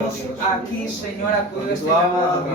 Aquí, Señor, acude este llamado.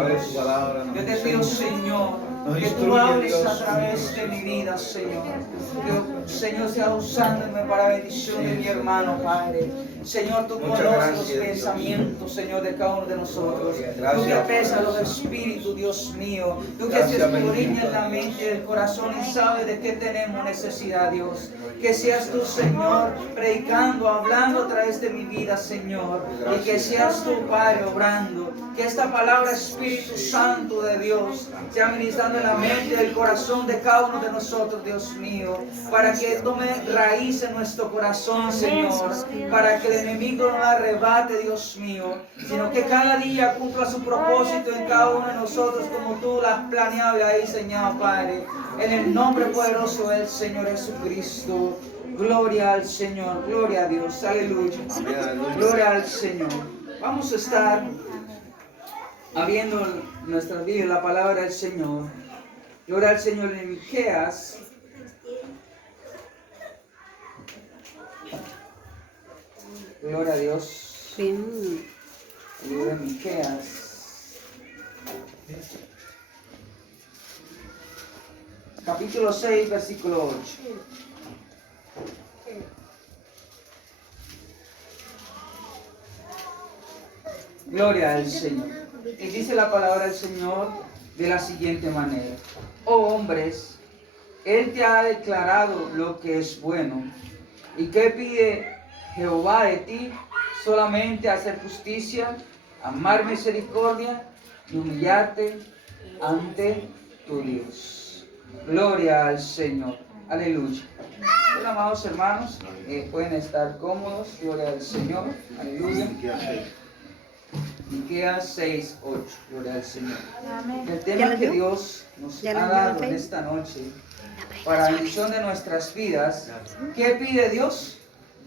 Yo te pido, Señor, que tú hables a través de mi vida, Señor. Que, Señor, sea usándome para bendición de mi hermano, Padre. Señor, tú conoces los pensamientos, Señor, de cada uno de nosotros. Tú que pesas los espíritus, Dios mío. Tú que se escudriñas la mente y el corazón y sabes de qué tenemos necesidad, Dios. Que seas tú, Señor, predicando, hablando a través de mi vida, Señor. Y que seas tú, Padre, obrando. Que esta palabra, Espíritu Santo de Dios, sea ministrando en la mente y el corazón de cada uno de nosotros, Dios mío. Para que tome raíz en nuestro corazón, Señor. Para que el enemigo no la arrebate, Dios mío. Sino que cada día cumpla su propósito en cada uno de nosotros como tú lo has planeado y has diseñado, Padre. En el nombre poderoso del Señor Jesucristo. Gloria al Señor, gloria a Dios, aleluya. Gloria al Señor. Vamos a estar abriendo nuestra Biblia, la palabra del Señor. Gloria al Señor en Miqueas. Gloria a Dios. El libro de Miqueas. Capítulo 6, versículo 8. Gloria al Señor. Y dice la palabra del Señor de la siguiente manera. Oh hombres, Él te ha declarado lo que es bueno. ¿Y qué pide Jehová de ti? Solamente hacer justicia, amar misericordia y humillarte ante tu Dios. Gloria al Señor. Aleluya. Bueno, amados hermanos, pueden estar cómodos. Gloria al Señor. Aleluya. Miqueas 6, 8. Gloria al Señor. El tema que Dios nos ha dado en esta noche para bendición de nuestras vidas. ¿Qué pide Dios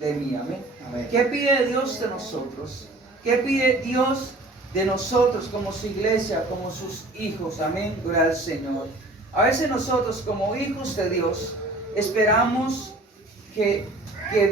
de mí? Amén. ¿Qué pide Dios de nosotros? ¿Qué pide Dios de nosotros como su iglesia, como sus hijos? Amén. Gloria al Señor. A veces nosotros como hijos de Dios esperamos que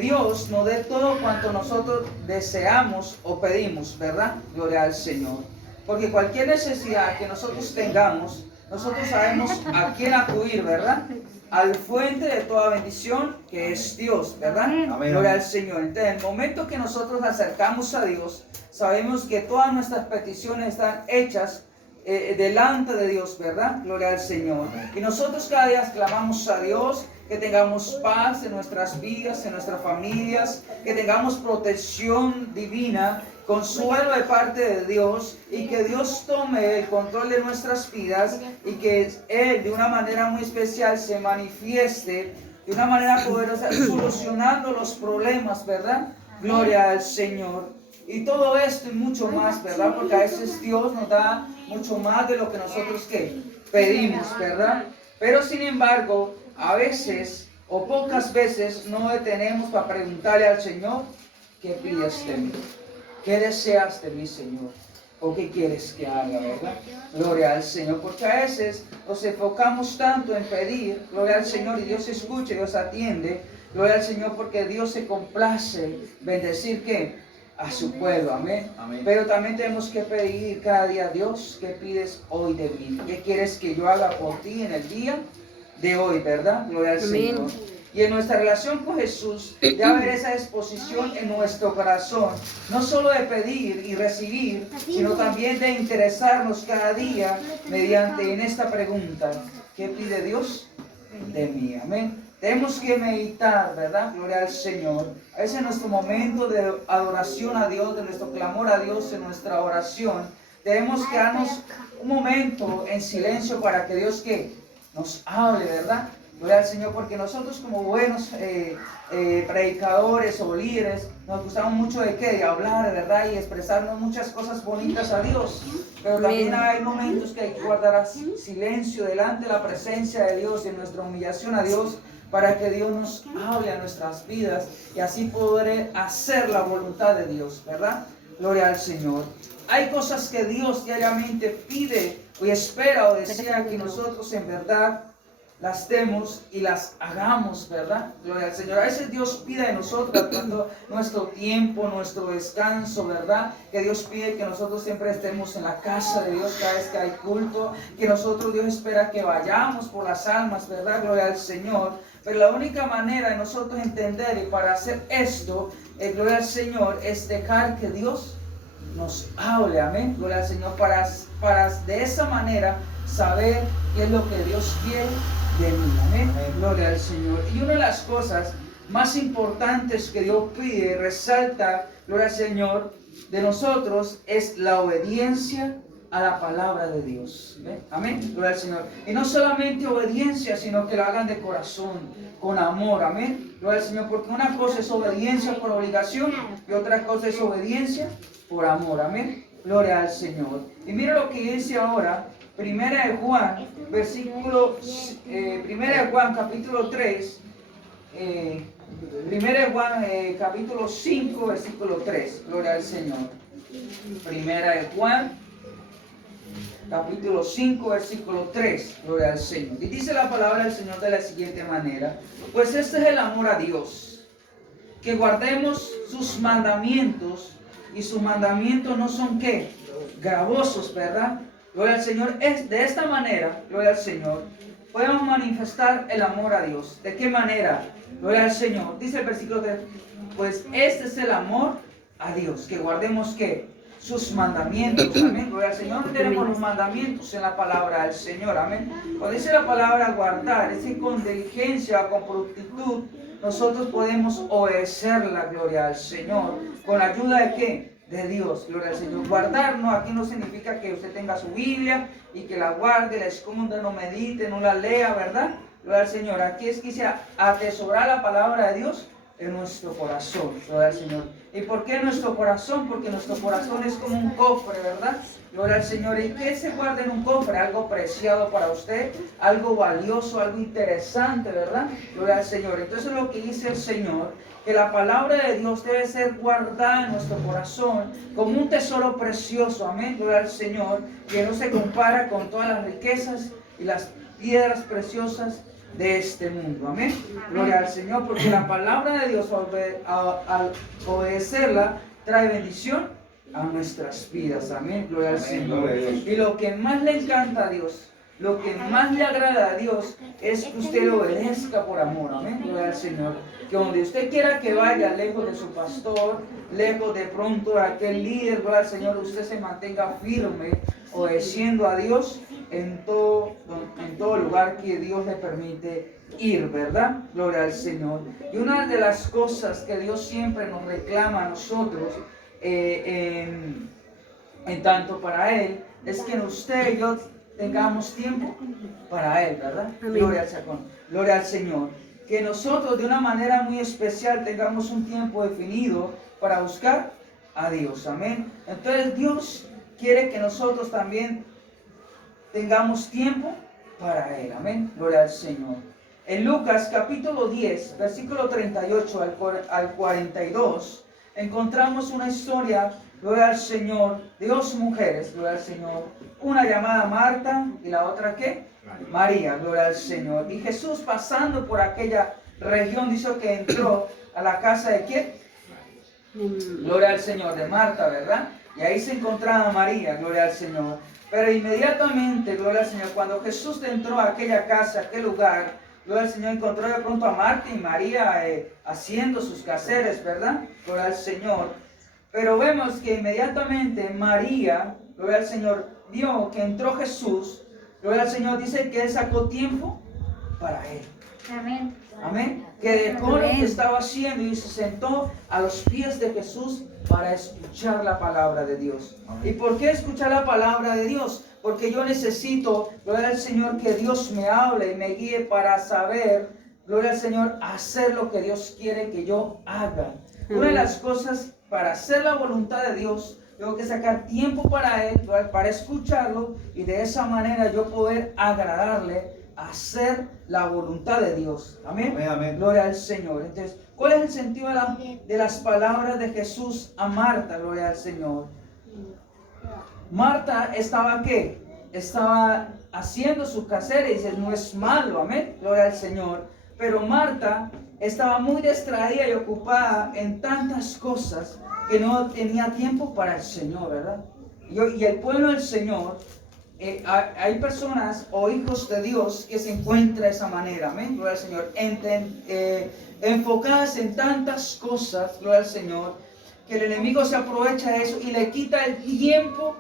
Dios nos dé todo cuanto nosotros deseamos o pedimos, ¿verdad? Gloria al Señor. Porque cualquier necesidad que nosotros tengamos, nosotros sabemos a quién acudir, ¿verdad? Al fuente de toda bendición, que es Dios, ¿verdad? Amén. Gloria al Señor. Entonces, en el momento que nosotros acercamos a Dios, sabemos que todas nuestras peticiones están hechas delante de Dios, ¿verdad? Gloria al Señor. Y nosotros cada día clamamos a Dios que tengamos paz en nuestras vidas, en nuestras familias, que tengamos protección divina, consuelo de parte de Dios, y que Dios tome el control de nuestras vidas y que Él de una manera muy especial se manifieste de una manera poderosa, solucionando los problemas, ¿verdad? Gloria al Señor. Y todo esto y mucho más, ¿verdad? Porque a veces Dios nos da mucho más de lo que nosotros pedimos, ¿verdad? Pero sin embargo, a veces o pocas veces no detenemos para preguntarle al Señor, ¿qué pides de mí? ¿Qué deseas de mí, Señor? ¿O qué quieres que haga, verdad? Gloria al Señor. Porque a veces nos enfocamos tanto en pedir, gloria al Señor, y Dios escucha, Dios atiende, gloria al Señor, porque Dios se complace bendecir, ¿qué? A su pueblo, amén. Amén. Pero también tenemos que pedir cada día a Dios, ¿qué pides hoy de mí? ¿Qué quieres que yo haga por ti en el día de hoy, verdad? Gloria al Señor. Y en nuestra relación con Jesús, ya ver esa exposición en nuestro corazón, no solo de pedir y recibir, sino también de interesarnos cada día mediante en esta pregunta, ¿qué pide Dios de mí? Amén. Tenemos que meditar, ¿verdad? Gloria al Señor. A veces en nuestro momento de adoración a Dios, de nuestro clamor a Dios, en nuestra oración, tenemos que darnos un momento en silencio para que Dios que nos hable, ¿verdad? Gloria al Señor, porque nosotros como buenos predicadores o líderes, nos gustamos mucho de qué, de hablar, ¿verdad? Y expresarnos muchas cosas bonitas a Dios. Pero también hay momentos que hay que guardar silencio delante de la presencia de Dios y en nuestra humillación a Dios, para que Dios nos hable a nuestras vidas y así poder hacer la voluntad de Dios, ¿verdad? Gloria al Señor. Hay cosas que Dios diariamente pide o espera o desea que nosotros en verdad las demos y las hagamos, ¿verdad? Gloria al Señor. A veces Dios pide de nosotros nuestro tiempo, nuestro descanso, ¿verdad? Que Dios pide que nosotros siempre estemos en la casa de Dios cada vez que hay culto, que nosotros Dios espera que vayamos por las almas, ¿verdad? Gloria al Señor. Pero la única manera de nosotros entender y para hacer esto, gloria al Señor, es dejar que Dios nos hable, amén. Gloria al Señor, para de esa manera saber qué es lo que Dios quiere de mí, amén. Gloria al Señor. Y una de las cosas más importantes que Dios pide y resalta, gloria al Señor, de nosotros es la obediencia a la palabra de Dios. ¿Ve? Amén. Gloria al Señor. Y no solamente obediencia, sino que la hagan de corazón, con amor. Amén. Gloria al Señor. Porque una cosa es obediencia por obligación y otra cosa es obediencia por amor. Amén. Gloria al Señor. Y mira lo que dice ahora, Primera de Juan, Primera de Juan, capítulo 3. Primera de Juan, capítulo 5, versículo 3. Gloria al Señor. Primera de Juan, capítulo 5, versículo 3, gloria al Señor. Y dice la palabra del Señor de la siguiente manera: pues este es el amor a Dios, que guardemos sus mandamientos, y sus mandamientos no son ¿qué? Gravosos, ¿verdad? Gloria al Señor. Es de esta manera, gloria al Señor, podemos manifestar el amor a Dios. ¿De qué manera? Gloria al Señor. Dice el versículo 3, pues este es el amor a Dios, que guardemos ¿qué? Sus mandamientos, amén. Gloria al Señor. Tenemos los mandamientos en la palabra del Señor, amén. Cuando dice la palabra guardar, es que con diligencia, con prontitud, nosotros podemos obedecerla, gloria al Señor. ¿Con la ayuda de qué? De Dios, gloria al Señor. Guardar, no, aquí no significa que usted tenga su Biblia y que la guarde, la esconda, no medite, no la lea, ¿verdad? Gloria al Señor. Aquí es que se atesorar la palabra de Dios en nuestro corazón, gloria al Señor. ¿Y por qué nuestro corazón? Porque nuestro corazón es como un cofre, ¿verdad? Gloria al Señor. ¿Y qué se guarda en un cofre? Algo preciado para usted, algo valioso, algo interesante, ¿verdad? Gloria al Señor. Entonces lo que dice el Señor, que la palabra de Dios debe ser guardada en nuestro corazón como un tesoro precioso, amén. Gloria al Señor, que no se compara con todas las riquezas y las piedras preciosas de este mundo, amén. Gloria al Señor, porque la palabra de Dios al obedecerla trae bendición a nuestras vidas, amén. Gloria al Señor. Y lo que más le encanta a Dios, lo que más le agrada a Dios es que usted lo obedezca por amor, amén. Gloria al Señor. Que donde usted quiera que vaya, lejos de su pastor, lejos de pronto de aquel líder, gloria al Señor, usted se mantenga firme, obedeciendo a Dios en todo lugar que Dios le permite ir, ¿verdad? Gloria al Señor. Y una de las cosas que Dios siempre nos reclama a nosotros, en tanto para Él, es que usted y yo tengamos tiempo para Él, ¿verdad? Gloria al Señor. Que nosotros de una manera muy especial tengamos un tiempo definido para buscar a Dios, amén. Entonces Dios quiere que nosotros también tengamos tiempo para Él, amén. Gloria al Señor. En Lucas capítulo 10, versículo 38 al 42, encontramos una historia, gloria al Señor, de dos mujeres, gloria al Señor. Una llamada Marta y la otra ¿qué? María, gloria al Señor. Y Jesús, pasando por aquella región, dice que entró a la casa de ¿quién? Gloria al Señor, de Marta, ¿verdad? Y ahí se encontraba María, gloria al Señor. Pero inmediatamente, gloria al Señor, cuando Jesús entró a aquella casa, a aquel lugar, gloria al Señor, encontró de pronto a Marta y María haciendo sus quehaceres, ¿verdad? Gloria al Señor. Pero vemos que inmediatamente María, gloria al Señor, vio que entró Jesús. Gloria al Señor, dice que Él sacó tiempo para Él. Amén. Amén. Que dejó lo que estaba haciendo y se sentó a los pies de Jesús para escuchar la palabra de Dios. ¿Y por qué escuchar la palabra de Dios? Porque yo necesito, gloria al Señor, que Dios me hable y me guíe para saber, gloria al Señor, hacer lo que Dios quiere que yo haga. Una de las cosas para hacer la voluntad de Dios, tengo que sacar tiempo para Él, para escucharlo y de esa manera yo poder agradarle, hacer la voluntad de Dios. Amén. Amén. Gloria al Señor. Entonces, ¿cuál es el sentido de las palabras de Jesús a Marta? Gloria al Señor. Marta estaba ¿qué? Estaba haciendo su quehacer y dice, no es malo, amén, gloria al Señor. Pero Marta estaba muy distraída y ocupada en tantas cosas que no tenía tiempo para el Señor, ¿verdad? Y el pueblo del Señor, hay personas o hijos de Dios que se encuentran de esa manera, amén, gloria al Señor, enfocadas en tantas cosas, gloria al Señor, que el enemigo se aprovecha de eso y le quita el tiempo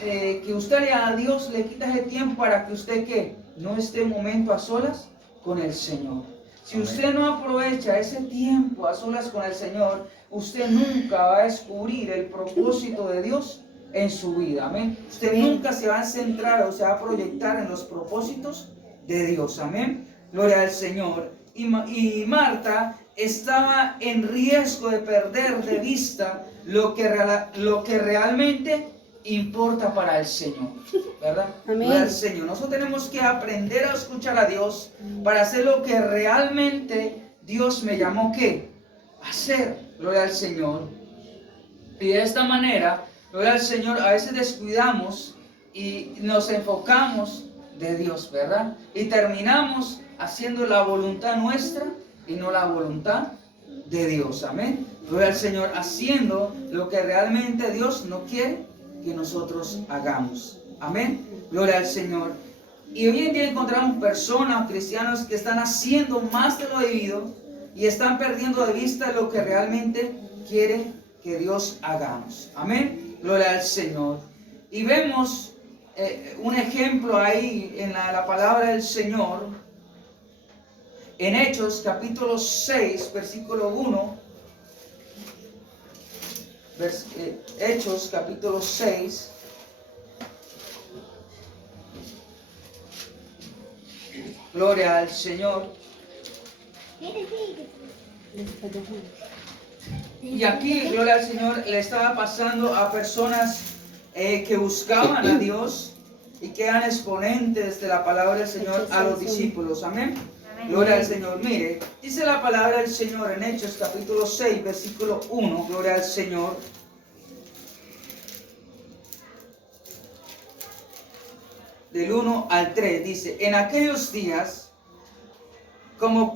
que usted le da a Dios, le quita ese tiempo para que usted que no esté un momento a solas con el Señor. Si usted no aprovecha ese tiempo a solas con el Señor, usted nunca va a descubrir el propósito de Dios en su vida, amén. Usted nunca se va a centrar o se va a proyectar en los propósitos de Dios, amén. Gloria al Señor. Y Marta estaba en riesgo de perder de vista lo que realmente importa para el Señor, ¿verdad? Amén. Para el Señor. Nosotros tenemos que aprender a escuchar a Dios para hacer lo que realmente Dios me llamó ¿qué? A hacer. Gloria al Señor. Y de esta manera, gloria al Señor, a veces descuidamos y nos enfocamos de Dios, ¿verdad? Y terminamos haciendo la voluntad nuestra y no la voluntad de Dios, amén. Gloria al Señor, haciendo lo que realmente Dios no quiere que nosotros hagamos, amén. Gloria al Señor. Y hoy en día encontramos personas, cristianos, que están haciendo más de lo debido y están perdiendo de vista lo que realmente quiere que Dios hagamos, amén. Gloria al Señor. Y vemos un ejemplo ahí en la palabra del Señor, en Hechos capítulo 6, versículo 1. Hechos capítulo 6. Gloria al Señor. Y aquí, gloria al Señor, le estaba pasando a personas que buscaban a Dios y que eran exponentes de la palabra del Señor a los discípulos. Amén. Gloria al Señor. Mire, dice la palabra del Señor en Hechos capítulo 6, versículo 1. Gloria al Señor. Del 1 al 3 dice, en aquellos días, como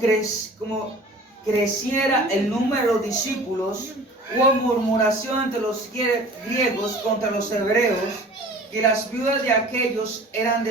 creciera el número de discípulos, hubo murmuración entre los griegos contra los hebreos, que las viudas de aquellos eran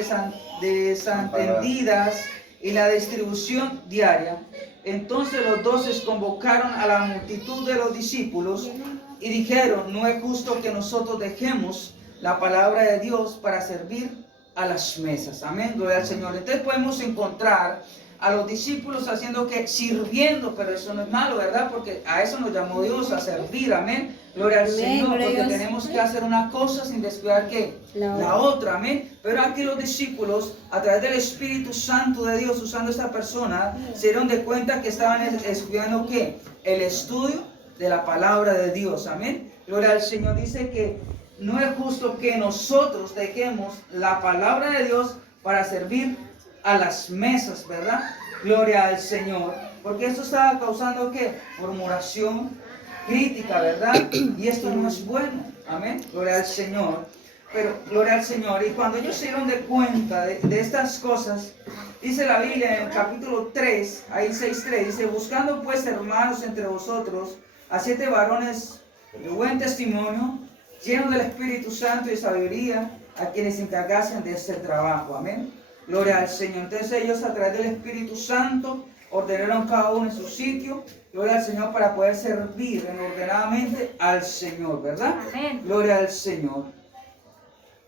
desatendidas y la distribución diaria. Entonces los 12 convocaron a la multitud de los discípulos y dijeron, no es justo que nosotros dejemos la palabra de Dios para servir a las mesas. Amén, gloria al Señor. Entonces podemos encontrar a los discípulos haciendo que sirviendo, pero eso no es malo, ¿verdad? Porque a eso nos llamó Dios, a servir, amén. Gloria al Señor, porque tenemos que hacer una cosa sin descuidar que la otra, amén. Pero aquí los discípulos, a través del Espíritu Santo de Dios, usando esta persona, se dieron de cuenta que estaban estudiando ¿qué? El estudio de la palabra de Dios, amén. Gloria al Señor. Dice que no es justo que nosotros dejemos la palabra de Dios para servir a las mesas, ¿verdad? Gloria al Señor. Porque esto estaba causando ¿qué? Murmuración, crítica, ¿verdad? Y esto no es bueno. Amén. Gloria al Señor. Pero, gloria al Señor. Y cuando ellos se dieron de cuenta de estas cosas, dice la Biblia en el capítulo 3, ahí 6:3, dice, buscando pues hermanos entre vosotros a 7 varones de buen testimonio, llenos del Espíritu Santo y de sabiduría, a quienes se encargasen de este trabajo. Amén. Gloria al Señor. Entonces ellos a través del Espíritu Santo ordenaron cada uno en su sitio. Gloria al Señor, para poder servir ordenadamente al Señor, ¿verdad? Amén. Gloria al Señor.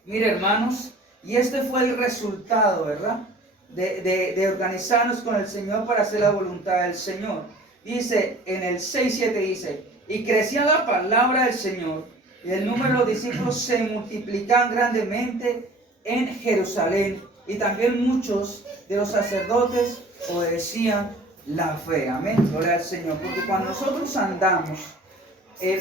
Mire, hermanos, y este fue el resultado, ¿verdad? De organizarnos con el Señor para hacer la voluntad del Señor. Dice en el 6:7 dice, y crecía la palabra del Señor y el número de discípulos se multiplicaban grandemente en Jerusalén, y también muchos de los sacerdotes obedecían la fe. Amén. Gloria al Señor. Porque cuando nosotros andamos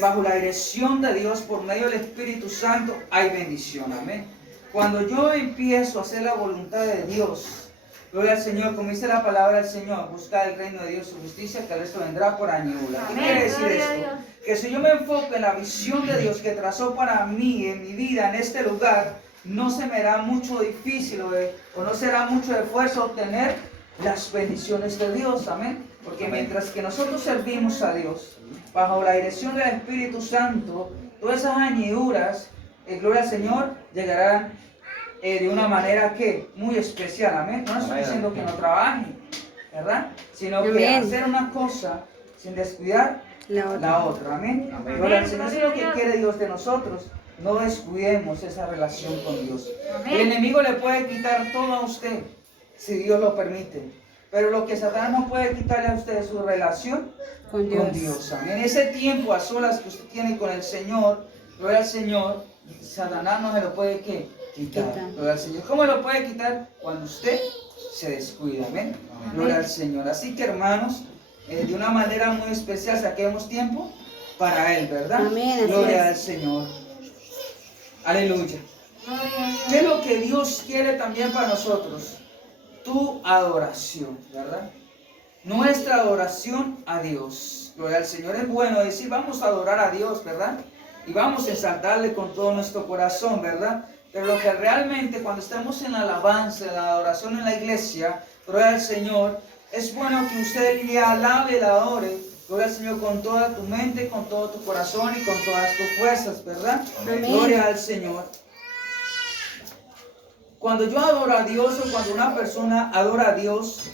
bajo la dirección de Dios por medio del Espíritu Santo, hay bendición. Amén. Cuando yo empiezo a hacer la voluntad de Dios, gloria al Señor, como dice la palabra del Señor, buscar el reino de Dios y su justicia, que el resto vendrá por añadidura. ¿Qué quiere decir esto? Que si yo me enfoco en la visión de Dios que trazó para mí, en mi vida, en este lugar, no se me hará mucho difícil o no será mucho esfuerzo obtener las bendiciones de Dios, amén. Porque mientras que nosotros servimos a Dios, bajo la dirección del Espíritu Santo, todas esas añadiduras, gloria al Señor, llegarán de una manera que muy especial, amén. No estoy diciendo que no trabajen, ¿verdad? Sino que hacer una cosa sin descuidar la otra, amén. Gloria al Señor, eso es lo que quiere Dios de nosotros. No descuidemos esa relación con Dios. El enemigo le puede quitar todo a usted, si Dios lo permite. Pero lo que Satanás no puede quitarle a usted es su relación con Dios. Amén. Ese tiempo a solas que usted tiene con el Señor, gloria al Señor, Satanás no se lo puede quitar. Gloria al Señor. ¿Cómo lo puede quitar? Cuando usted se descuida. Amén. Gloria al Señor. Así que, hermanos, de una manera muy especial saquemos tiempo para Él, ¿verdad? Amén. Gloria al Señor. Aleluya. ¿Qué es lo que Dios quiere también para nosotros? Tu adoración, ¿verdad? Nuestra adoración a Dios. Gloria al Señor. Es bueno decir, vamos a adorar a Dios, ¿verdad? Y vamos a exaltarle con todo nuestro corazón, ¿verdad? Pero lo que realmente cuando estamos en la alabanza, en la adoración en la iglesia, gloria al Señor, es bueno que usted le alabe, le adore, gloria al Señor, con toda tu mente, con todo tu corazón y con todas tus fuerzas, ¿verdad? Amén. Gloria al Señor. Cuando yo adoro a Dios o cuando una persona adora a Dios,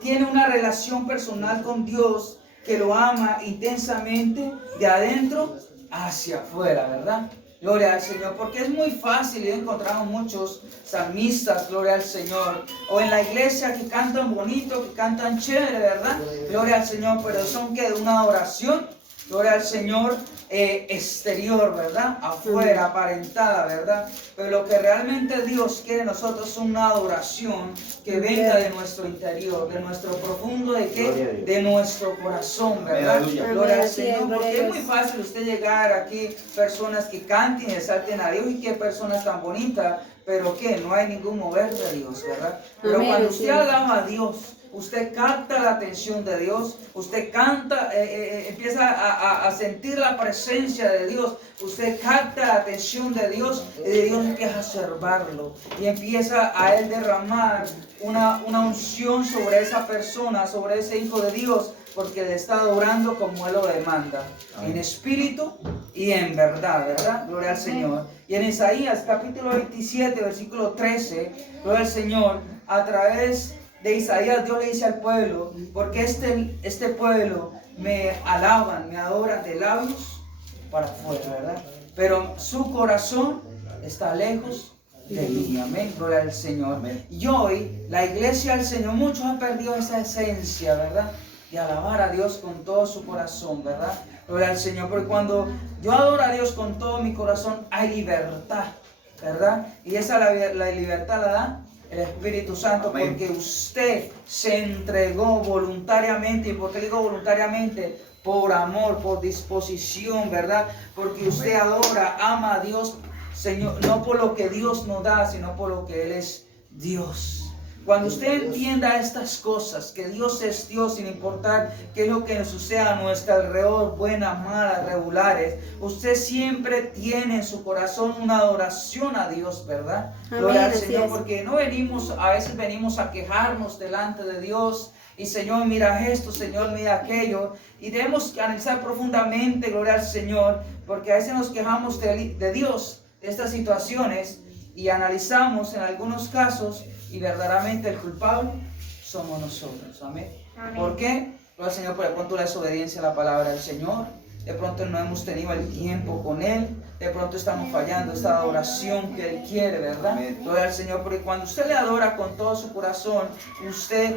tiene una relación personal con Dios que lo ama intensamente de adentro hacia afuera, ¿verdad? Gloria al Señor, porque es muy fácil, y he encontrado muchos salmistas, gloria al Señor, o en la iglesia que cantan bonito, que cantan chévere, ¿verdad? Gloria al Señor, pero son que de una oración, gloria al Señor, exterior, ¿verdad? Afuera, aparentada, ¿verdad? Pero lo que realmente Dios quiere de nosotros es una adoración que venga de nuestro interior, de nuestro profundo, ¿de qué? De nuestro corazón, ¿verdad? Gloria al Señor, porque es muy fácil usted llegar aquí, personas que canten y exalten a Dios, y qué personas tan bonitas, pero que no hay ningún mover de Dios, ¿verdad? Pero cuando usted alaba a Dios, usted capta la atención de Dios, usted canta, empieza a sentir la presencia de Dios, usted capta la atención de Dios y de Dios empieza a observarlo y empieza a Él derramar una unción sobre esa persona, sobre ese hijo de Dios, porque le está adorando como Él lo demanda, en espíritu y en verdad, ¿verdad? Gloria al Señor. Y en Isaías capítulo 27, versículo 13, gloria al Señor, a través de Isaías Dios le dice al pueblo, porque este pueblo me alaban, me adoran de labios para afuera, ¿verdad? Pero su corazón está lejos de mí, amén, gloria al Señor. Y hoy la iglesia del Señor, muchos han perdido esa esencia, ¿verdad? De alabar a Dios con todo su corazón, ¿verdad? Gloria al Señor, porque cuando yo adoro a Dios con todo mi corazón hay libertad, ¿verdad? Y esa la libertad la da el Espíritu Santo. Amén. Porque usted se entregó voluntariamente. ¿Y por qué digo voluntariamente? Por amor, por disposición, ¿verdad? Porque usted adora, ama a Dios, Señor, no por lo que Dios nos da, sino por lo que Él es Dios. Cuando usted entienda estas cosas, que Dios es Dios sin importar qué es lo que nos suceda a nuestro alrededor, buenas, malas, regulares, usted siempre tiene en su corazón una adoración a Dios, ¿verdad? Gloria al Señor, porque no venimos, a veces venimos a quejarnos delante de Dios. Y Señor, mira esto, Señor, mira aquello. Y debemos analizar profundamente, gloria al Señor, porque a veces nos quejamos de Dios, de estas situaciones, y analizamos en algunos casos, y verdaderamente el culpable somos nosotros. Amén. Amén. ¿Por qué? Gloria al Señor, por de pronto la desobediencia a la palabra del Señor. De pronto no hemos tenido el tiempo con Él. De pronto estamos fallando esta adoración que Él quiere, ¿verdad? Gloria al Señor, porque cuando usted le adora con todo su corazón, usted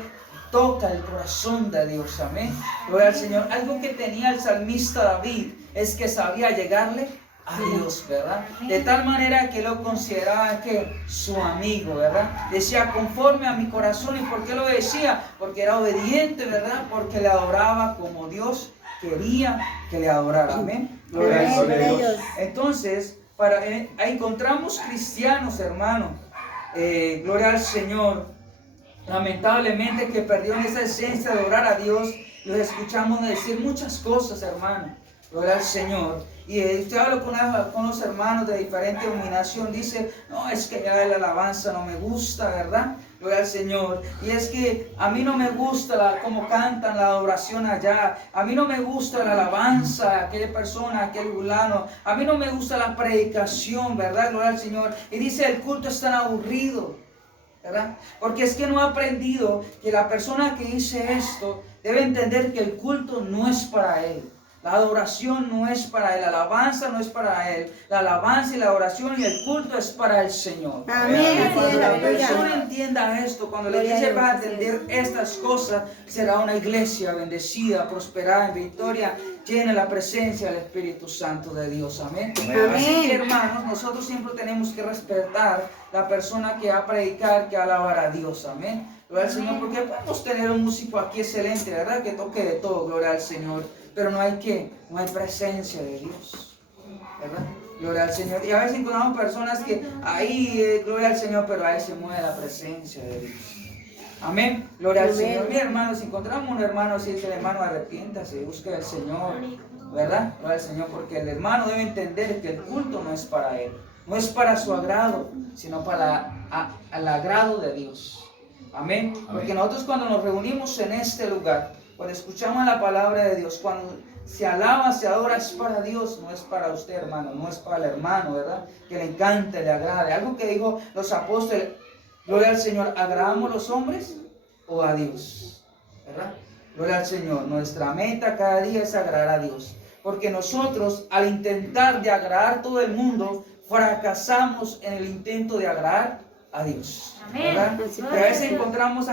toca el corazón de Dios. Amén. Gloria al Señor. Algo que tenía el salmista David es que sabía llegarle a Dios, ¿verdad? De tal manera que lo consideraba que su amigo, ¿verdad? Decía, conforme a mi corazón. ¿Y por qué lo decía? Porque era obediente, ¿verdad? Porque le adoraba como Dios quería que le adorara. Amén. Gloria al Señor. Entonces, ahí encontramos cristianos, hermanos, gloria al Señor, lamentablemente que perdieron esa esencia de adorar a Dios. Los escuchamos decir muchas cosas, hermano. Gloria al Señor. Y usted habla con los hermanos de diferente denominación, dice, no, es que ya la alabanza no me gusta, ¿verdad? Gloria al Señor. Y es que a mí no me gusta cómo cantan la adoración allá. A mí no me gusta la alabanza de aquella persona, aquel fulano. A mí no me gusta la predicación, ¿verdad? Gloria al Señor. Y dice, el culto es tan aburrido, ¿verdad? Porque es que no ha aprendido que la persona que dice esto debe entender que el culto no es para él. La adoración no es para él, la alabanza no es para él. La alabanza y la oración y el culto es para el Señor. Amén. Cuando la persona entienda esto, cuando la iglesia va a entender estas cosas, será una iglesia bendecida, prosperada, en victoria, llena de la presencia del Espíritu Santo de Dios. Amén. Así que, hermanos, nosotros siempre tenemos que respetar la persona que va a predicar, que va a alabar a Dios. Amén. Gloria al Señor, porque podemos tener un músico aquí excelente, ¿verdad? Que toque de todo, gloria al Señor. Pero no hay presencia de Dios, ¿verdad? Gloria al Señor. Y a veces encontramos personas que ahí, gloria al Señor, pero ahí se mueve la presencia de Dios. Amén. Gloria al Señor. Mi hermano, si encontramos un hermano así, dice el hermano, arrepiéntase, busque al Señor, ¿verdad? Gloria al Señor, porque el hermano debe entender que el culto no es para él, no es para su agrado, sino para el agrado de Dios. Amén. Porque nosotros cuando nos reunimos en este lugar, cuando escuchamos la palabra de Dios, cuando se alaba, se adora, es para Dios, no es para usted, hermano, no es para el hermano, ¿verdad? Que le encante, le agrade. Algo que dijo los apóstoles, gloria al Señor, ¿agradamos los hombres o a Dios? ¿Verdad? Gloria al Señor, nuestra meta cada día es agradar a Dios. Porque nosotros, al intentar de agradar a todo el mundo, fracasamos en el intento de agradar a Dios. ¿Verdad? Y a veces encontramos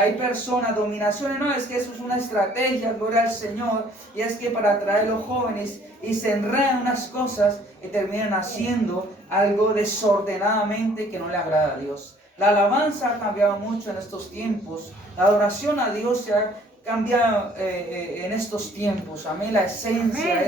hay personas, dominaciones, no, es que eso es una estrategia, gloria al Señor, y es que para atraer a los jóvenes y se enredan unas cosas y terminan haciendo algo desordenadamente que no le agrada a Dios. La alabanza ha cambiado mucho en estos tiempos, la adoración a Dios se ha cambiado en estos tiempos, amén, la esencia,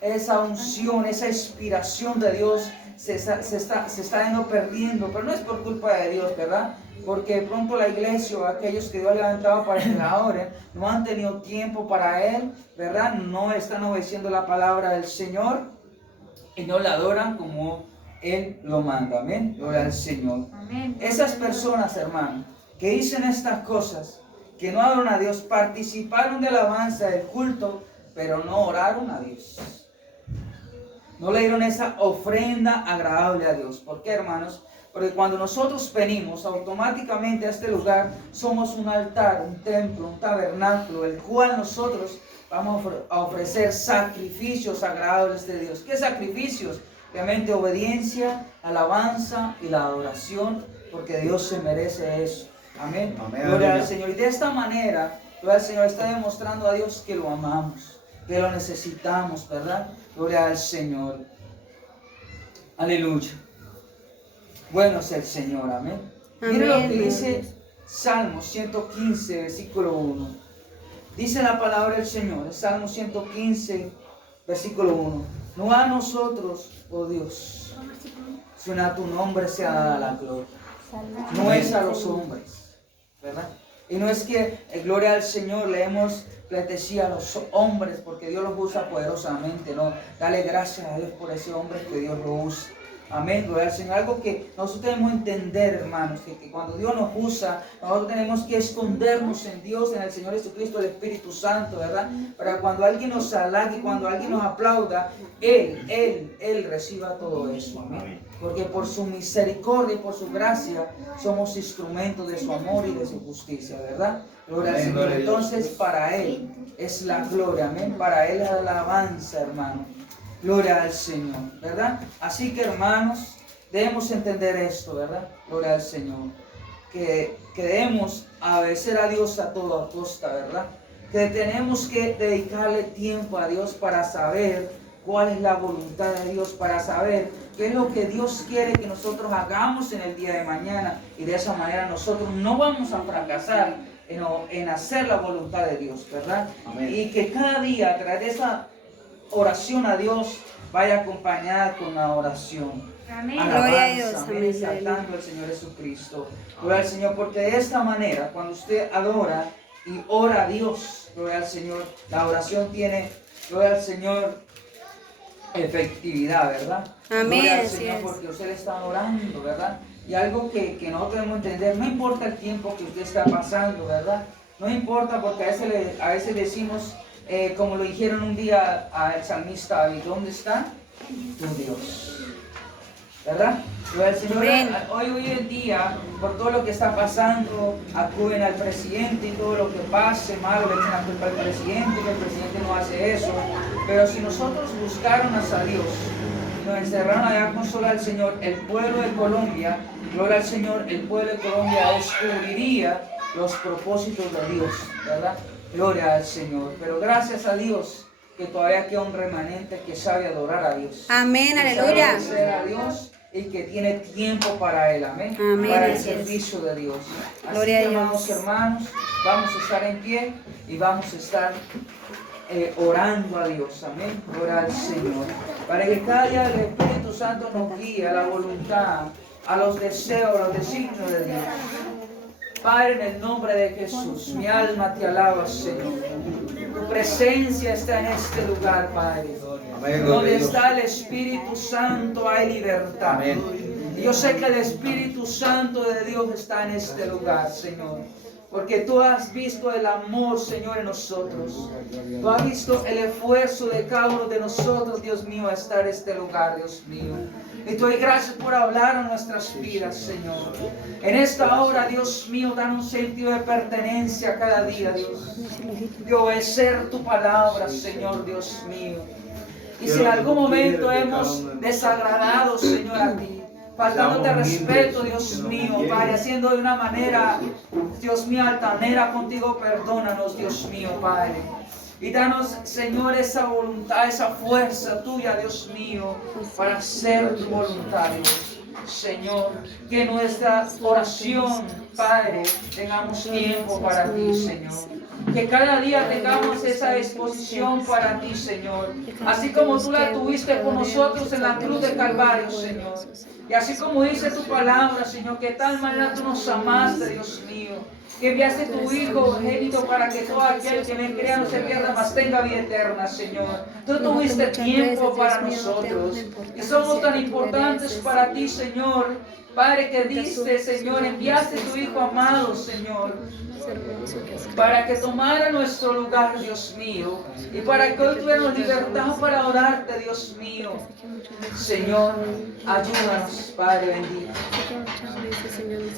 esa unción, esa inspiración de Dios se está yendo perdiendo, pero no es por culpa de Dios, ¿verdad? Porque de pronto la iglesia o aquellos que Dios ha levantado para que la adoren no han tenido tiempo para Él, ¿verdad? No están obedeciendo la palabra del Señor y no la adoran como Él lo manda, amén. Gloria al Señor. Amén. Esas personas, hermanos, que dicen estas cosas, que no adoran a Dios, participaron de la alabanza del culto, pero no oraron a Dios. No le dieron esa ofrenda agradable a Dios. ¿Por qué, hermanos? Porque cuando nosotros venimos automáticamente a este lugar, somos un altar, un templo, un tabernáculo, el cual nosotros vamos a ofrecer sacrificios agradables de Dios. ¿Qué sacrificios? Obviamente obediencia, alabanza y la adoración, porque Dios se merece eso. Amén. Amén. Gloria al Señor. Y de esta manera, gloria al Señor, está demostrando a Dios que lo amamos, que lo necesitamos, ¿verdad? Gloria al Señor. Aleluya. Bueno es el Señor, amén. Mire lo que dice Salmo 115, versículo 1. Dice la palabra del Señor, Salmo 115, versículo 1. No a nosotros, oh Dios, sino a tu nombre sea dada la gloria. No es a los hombres, ¿verdad? Y no es que, gloria al Señor, les decía a los hombres, porque Dios los usa poderosamente, no. Dale gracias a Dios por ese hombre que Dios lo usa. Amén, gloria al Señor. Algo que nosotros tenemos que entender, hermanos, que cuando Dios nos usa, nosotros tenemos que escondernos en Dios, en el Señor Jesucristo, el Espíritu Santo, ¿verdad? Para cuando alguien nos halague, cuando alguien nos aplauda, Él reciba todo eso. Amén. Porque por su misericordia y por su gracia somos instrumentos de su amor y de su justicia, ¿verdad? Gloria al Señor. Entonces, para Él es la gloria, amén. Para Él es la alabanza, hermano. Gloria al Señor, ¿verdad? Así que, hermanos, debemos entender esto, ¿verdad? Gloria al Señor. Que debemos obedecer a Dios a toda costa, ¿verdad? Que tenemos que dedicarle tiempo a Dios para saber cuál es la voluntad de Dios, para saber qué es lo que Dios quiere que nosotros hagamos en el día de mañana. Y de esa manera nosotros no vamos a fracasar en hacer la voluntad de Dios, ¿verdad? Amén. Y que cada día, a través de esa oración a Dios, vaya acompañada con la oración. Amén. Alabanza, gloria a Dios. Amén. Exaltando al Señor Jesucristo. Gloria al Señor, porque de esta manera, cuando usted adora y ora a Dios, gloria al Señor, la oración tiene, gloria al Señor, efectividad, ¿verdad? Amén. Gloria al Así Señor, es. porque usted le está orando, ¿verdad? Y algo que nosotros debemos entender, no importa el tiempo que usted está pasando, ¿verdad? No importa, porque a veces decimos, como lo dijeron un día al salmista David, ¿dónde está tu Dios? ¿Verdad? Pero el Señor hoy en día, por todo lo que está pasando, acuden al presidente y todo lo que pase malo, le echan la culpa al presidente, que el presidente no hace eso. Pero si nosotros buscáramos a Dios, nos encerraron allá con solo al Señor, el pueblo de Colombia, gloria al Señor, el pueblo de Colombia descubriría los propósitos de Dios, ¿verdad? Gloria al Señor. Pero gracias a Dios que todavía queda un remanente que sabe adorar a Dios. Amén, aleluya. Sabe obedecer a Dios y que tiene tiempo para Él, amén. Amén, Para el así es. servicio de Dios. Así Gloria que, a Dios. amados hermanos, vamos a estar en pie y vamos a estar orando a Dios, amén. Gloria al Señor. Para que cada día el Espíritu Santo nos guíe a la voluntad, a los deseos, a los designios de Dios. Padre, en el nombre de Jesús, mi alma te alaba, Señor. Tu presencia está en este lugar, Padre. Amén. Donde está el Espíritu Santo hay libertad. Amén. Y yo sé que el Espíritu Santo de Dios está en este lugar, Señor. Porque tú has visto el amor, Señor, en nosotros. Tú has visto el esfuerzo de cada uno de nosotros, Dios mío, a estar en este lugar, Dios mío. Y te doy gracias por hablar a nuestras vidas, Señor. En esta hora, Dios mío, dan un sentido de pertenencia cada día, Dios. De obedecer tu palabra, Señor, Dios mío. Y si en algún momento hemos desagradado, Señor, a ti, faltándote respeto, Dios mío, Padre, haciendo de una manera, Dios mío, altanera contigo, perdónanos, Dios mío, Padre. Y danos, Señor, esa voluntad, esa fuerza tuya, Dios mío, para hacer tu voluntad, Dios. Señor, que nuestra oración, Padre, tengamos tiempo para ti, Señor. Que cada día tengamos esa disposición para ti, Señor. Así como tú la tuviste con nosotros en la cruz del Calvario, Señor. Y así como dice tu palabra, Señor, que de tal manera tú nos amaste, Dios mío. Que enviaste tu Hijo genito para que todo aquel que me crea no se pierda, mas tenga vida eterna, Señor. Tú tuviste tiempo para nosotros. Y somos tan importantes para ti, Señor. Padre, que diste, Señor, enviaste tu Hijo amado, Señor, para que tomara nuestro lugar, Dios mío, y para que hoy tuviéramos libertad para adorarte, Dios mío. Señor, ayúdanos, Padre bendito.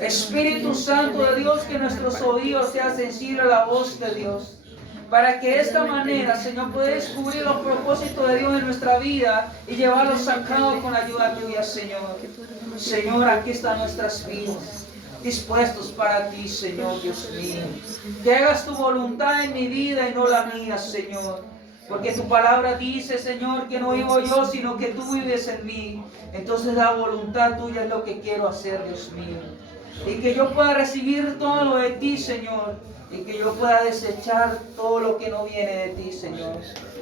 Espíritu Santo de Dios, que nuestros oídos sean sensibles a la voz de Dios, para que de esta manera, Señor, pueda descubrir los propósitos de Dios en nuestra vida y llevarlos a cabo con la ayuda tuya, Señor. Señor, aquí están nuestras vidas, dispuestos para ti, Señor, Dios mío. Que hagas tu voluntad en mi vida y no la mía, Señor. Porque tu palabra dice, Señor, que no vivo yo, sino que tú vives en mí. Entonces la voluntad tuya es lo que quiero hacer, Dios mío. Y que yo pueda recibir todo lo de ti, Señor. Y que yo pueda desechar todo lo que no viene de ti, Señor.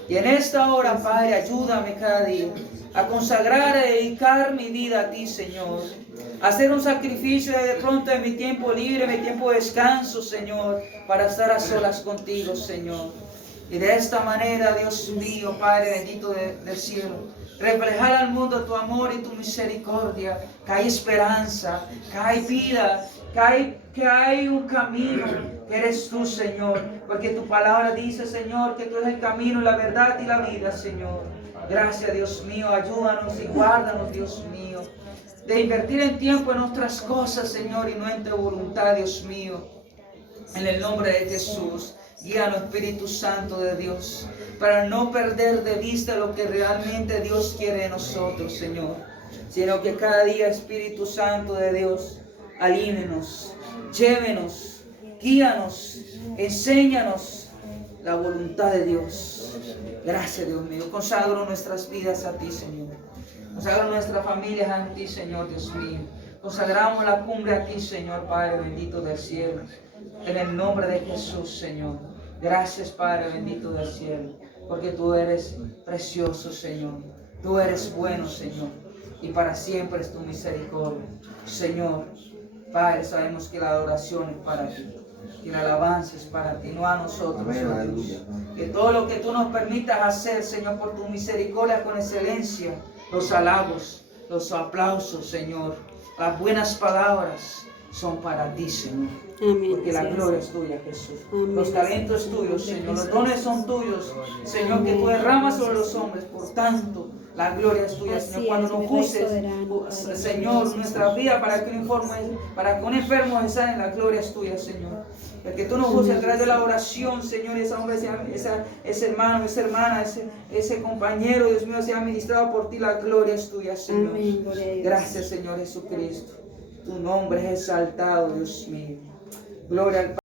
Y en esta hora, Padre, ayúdame cada día a consagrar, a dedicar mi vida a ti, Señor. A hacer un sacrificio de pronto de mi tiempo libre, mi tiempo de descanso, Señor, para estar a solas contigo, Señor. Y de esta manera, Dios mío, Padre bendito del cielo, reflejar al mundo tu amor y tu misericordia, que hay esperanza, que hay vida, que hay un camino, que eres tú, Señor, porque tu palabra dice, Señor, que tú eres el camino, la verdad y la vida, Señor. Gracias, Dios mío, ayúdanos y guárdanos, Dios mío, de invertir el tiempo en otras cosas, Señor, y no en tu voluntad, Dios mío. En el nombre de Jesús, guíanos, Espíritu Santo de Dios, para no perder de vista lo que realmente Dios quiere de nosotros, Señor, sino que cada día, Espíritu Santo de Dios, alínenos, llévenos, guíanos, enséñanos la voluntad de Dios. Gracias, Dios mío. Consagro nuestras vidas a ti, Señor. Consagro nuestras familias a ti, Señor, Dios mío. Consagramos la cumbre a ti, Señor, Padre bendito del cielo. En el nombre de Jesús, Señor. Gracias, Padre bendito del cielo, porque tú eres precioso, Señor. Tú eres bueno, Señor, y para siempre es tu misericordia. Señor, Padre, sabemos que la adoración es para ti. Y la alabanza es para ti, no a nosotros, Amén, oh Dios. aleluya. Que todo lo que tú nos permitas hacer, Señor, por tu misericordia con excelencia, los halagos, los aplausos, Señor, las buenas palabras son para ti, Señor. Amén. Porque la gloria es tuya, Jesús. Los talentos tuyos, Señor. Los dones son tuyos, Señor, que tú derramas sobre los hombres. Por tanto, la gloria es tuya, Señor. Cuando nos uses, Señor, nuestra vida para que un enfermo se sane, la gloria es tuya, Señor. El que tú nos uses a través de la oración, Señor, ese hombre, ese hermano, esa hermana, ese compañero, Dios mío, sea ministrado por ti, la gloria es tuya, Señor. Amén, gloria a Dios. Gracias, Señor Jesucristo. Tu nombre es exaltado, Dios mío. Gloria al Padre.